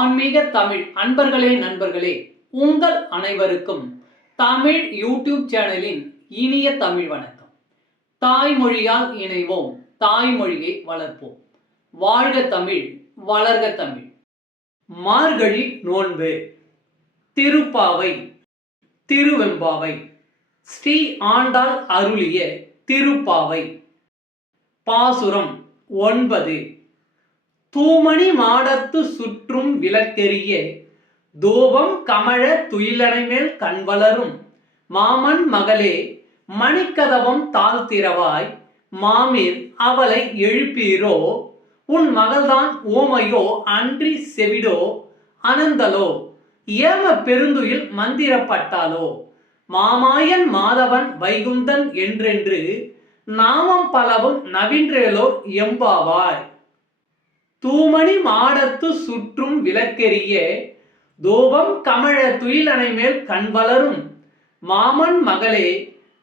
ஆன்மீக தமிழ் அன்பர்களே நண்பர்களே, உங்கள் அனைவருக்கும் தமிழ் யூடியூப் சேனலின் இனிய தமிழ் வணக்கம். தாய்மொழியால் இணைவோம், தாய்மொழியை வளர்ப்போம். வாழ்க தமிழ், வளர்க தமிழ். மார்கழி நோன்பு. திருப்பாவை, திருவெம்பாவை. ஸ்ரீ ஆண்டாள் அருளிய திருப்பாவை. பாசுரம் 9. தூமணி மாடத்து சுற்றும் விளக்கெரிய தூபம் கமழ துயிலணைமேல் கண்வளரும் மாமன் மகளே மணிக்கதவம் தாழ்த்திரவாய் மாமீர் அவளை எழுப்பீரோ உன் மகள்தான் ஓமையோ அன்றி செவிடோ அனந்தலோ ஏம பெருந்துயில் மந்திரப்பட்டாலோ மாமாயன் மாதவன் வைகுந்தன் என்றென்று நாமம் பலவும் நவின்றேலோ எம்பாவாய். தூமணி மாடத்து சுற்றும் விளக்கெரிய தூபம் கமழ துயிலணை மேல் கண்வளரும் மாமன் மகளே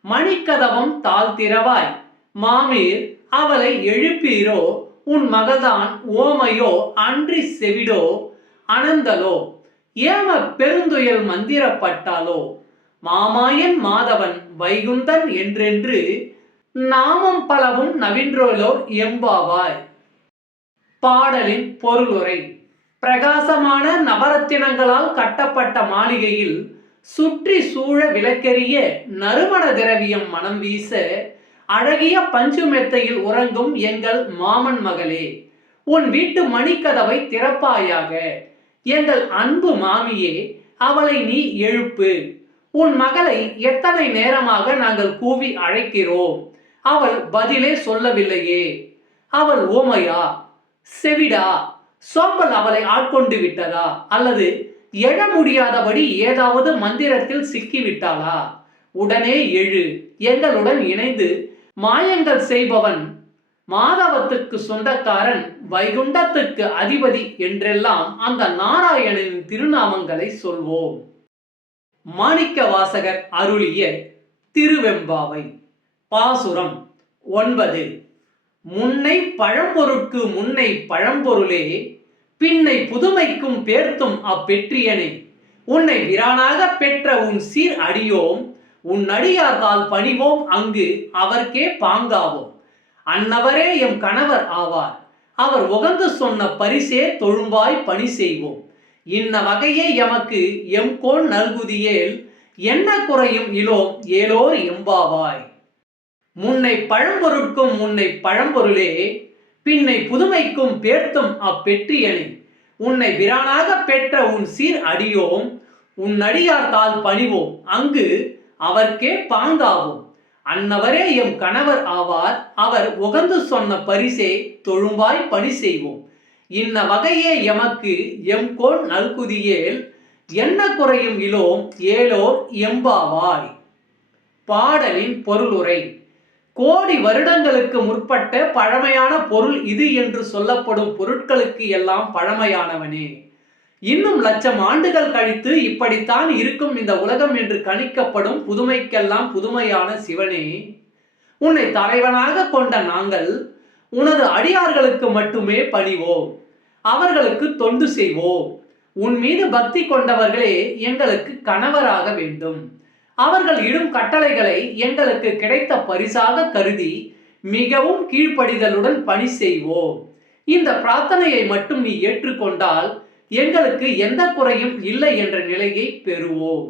மணிக்கதவம் தாழ்த்திரவாய் மாமீர் அவளை எழுப்பீரோ உன் மகள்தான் ஓமையோ அன்றி செவிடோ அனந்தலோ ஏம பெருந்துயல் மந்திரப்பட்டாலோ மாமாயன் மாதவன் வைகுந்தன் என்றென்று நாமம் பலவும் நவின்றோலோ எம்பாவாய். பாடலின் பொருளுரை. பிரகாசமான நவரத்தினங்களால் கட்டப்பட்ட மாளிகையில் சுற்றி சூழ விளக்கெரிய நறுமண திரவியம் மனம் வீச அழகிய பஞ்சு மெத்தையில் உறங்கும் எங்கள் மாமன் மகளே, உன் வீட்டு மணிக்கதவை திறப்பாயாக. எங்கள் அன்பு மாமியே, அவளை நீ எழுப்பு. உன் மகளை எத்தனை நேரமாக நாங்கள் கூவி அழைக்கிறோம், அவள் பதிலே சொல்லவில்லையே. அவள் ஓமையா, செவிடா, சோம்பல் அவளை ஆட்கொண்டு விட்டதா, அல்லது எழ முடியாதபடி ஏதாவது மந்திரத்தில் சிக்கிவிட்டாளா? உடனே எழு, எங்களுடன் இணைந்து மாயங்கள் செய்பவன், மாதவத்துக்கு சொந்தக்காரன், வைகுண்டத்துக்கு அதிபதி என்றெல்லாம் அந்த நாராயணனின் திருநாமங்களை சொல்வோம். மாணிக்க வாசகர் அருளிய திருவெம்பாவை. பாசுரம் 9. முன்னை பழம்பொருட்கு முன்னை பழம்பொருளே பின்னை புதுமைக்கும் பேர்த்தும் அப்பெற்றியனே உன்னை விரானாக பெற்ற உன் சீர் அடியோம் உன் அடியார்தால் பணிவோம் அங்கு அவர்க்கே பாங்காவோம். அன்னவரே எம் கணவர் ஆவார், அவர் உகந்து சொன்ன பரிசே தொழும்பாய் பணி செய்வோம். இன்ன வகையே எமக்கு எம்கோன் நல்குதியேல் என்ன குறையும் இலோம் ஏலோர் எம்பாவாய். முன்னை பழம்பொருட்கும் முன்னை பழம்பொருளே பின்னை புதுமைக்கும் பேர்த்தும் அப்பெற்றியனே உன்னை விரானாக பெற்ற உன் சீர் அடியோம் உன் அடியார்தால் பணிவோம் அங்கு அவர்க்கே பாங்காவோம். அன்னவரே எம் கணவர் ஆவார், அவர் உகந்து சொன்ன பரிசே தொழும்பாய் பணி செய்வோம். இன்ன வகையே எமக்கு எம்கோன் நல்குதியேல் என்ன குறையும் இலோம் ஏலோர் எம்பாவாய். பாடலின் பொருளுரை. கோடி வருடங்களுக்கு முற்பட்ட பழமையான பொருள் இது என்று சொல்லப்படும் பொருட்களுக்கு எல்லாம் பழமையானவனே, இன்னும் லட்சம் ஆண்டுகள் கழித்து இப்படித்தான் இருக்கும் இந்த உலகம் என்று கணிக்கப்படும் புதுமைக்கெல்லாம் புதுமையான சிவனே, உன்னை தலைவனாக கொண்ட நாங்கள் உனது அடியார்களுக்கு மட்டுமே பணிவோம், அவர்களுக்கு தொண்டு செய்வோம். உன் மீது பக்தி கொண்டவர்களே எங்களுக்கு கணவராக வேண்டும். அவர்கள் இடும் கட்டளைகளை எங்களுக்கு கிடைத்த பரிசாக கருதி மிகவும் கீழ்ப்படிதலுடன் பணி செய்வோம். இந்த பிரார்த்தனையை மட்டும் நீ ஏற்றுக்கொண்டால் எங்களுக்கு எந்த குறையும் இல்லை என்ற நிலையை பெறுவோம்.